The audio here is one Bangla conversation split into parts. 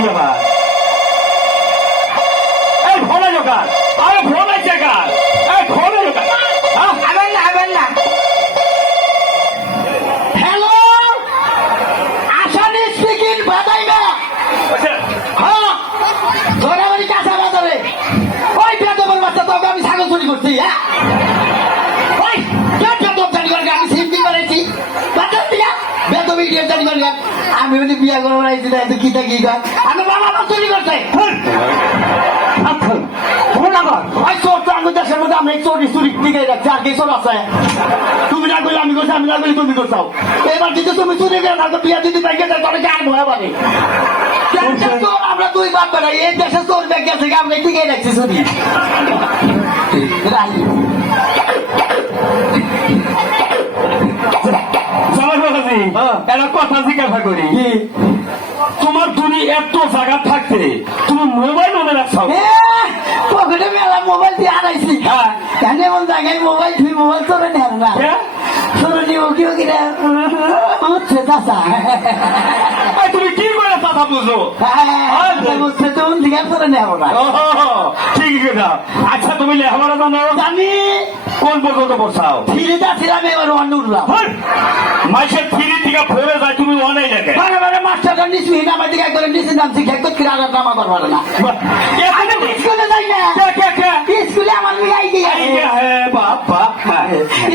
কি না এই ভোলা দোকান আরে আমি ওই বিয়া করে বানাইছি না এত কিতা কি কর আমি বাবা মা চুরি করছে। আমার ওই চোর তো আমি দেশের মধ্যে আমি চোরি চুরি দিকে যাচ্ছি আর কি চোর আছে? তুমি না করলে আমি করছি আমি না করলে তুমি করছাও। এবার যদি তুমি চুরি করে না তো বিয়া যদি ব্যাংকে যায় তাহলে আর ভয় পাবে চোর আমরা দুই বাপ বেড়াই এই দেশে চোর ব্যাংক গেছে আমরা দিকে রাখছি চুরি। একটা কথা জিজ্ঞাসা করি? তোমার তুমি এত জায়গা থাকতে তুমি মোবাইল মনে রাখছো? পকেটে মেলা মোবাইল দিয়ে আনাইছি হ্যাঁ। কেন এমন জায়গায় মোবাইল? তুই মোবাইল তোরে নেন না। কে? তোরে নিব কি কিনা হচ্ছে চাষা তুমি কি করে কথা বুঝো হ্যাঁ বুঝছে তো দিকে তোরে নেব না ঠিক আছে আচ্ছা তুমি লেখাপড়া জানো কোন পর্যন্ত পড়ছাও ফিরে যাচ্ছিলাম এবার অন্য উঠলাম মাসের থ্রি থেকে ফোরে যায় তুমি অনেক লেখে বারে বারে মাস্টারটা হিনা আমার দিকে করে নিচে নামছি খেক করে আগার নামা করবার না না বাবা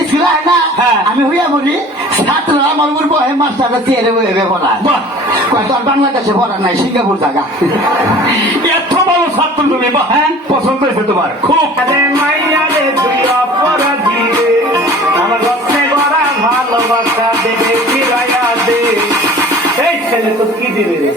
স্কুলে হয়। না হ্যাঁ। আমি হইয়া বলি ছাত্ররা মলমুর বহে মাস্টাররা চেয়ারে বয়ে পড়ায় তোর বাংলাদেশে পড়া নাই সিঙ্গাপুর জায়গা এত ভালো ছাত্র তুমি হ্যাঁ পছন্দ হয়েছে তোমার। খুব। ভালোবাসা দেবে কি রায়া দে। এই ছেলে তো কি দিবে রে?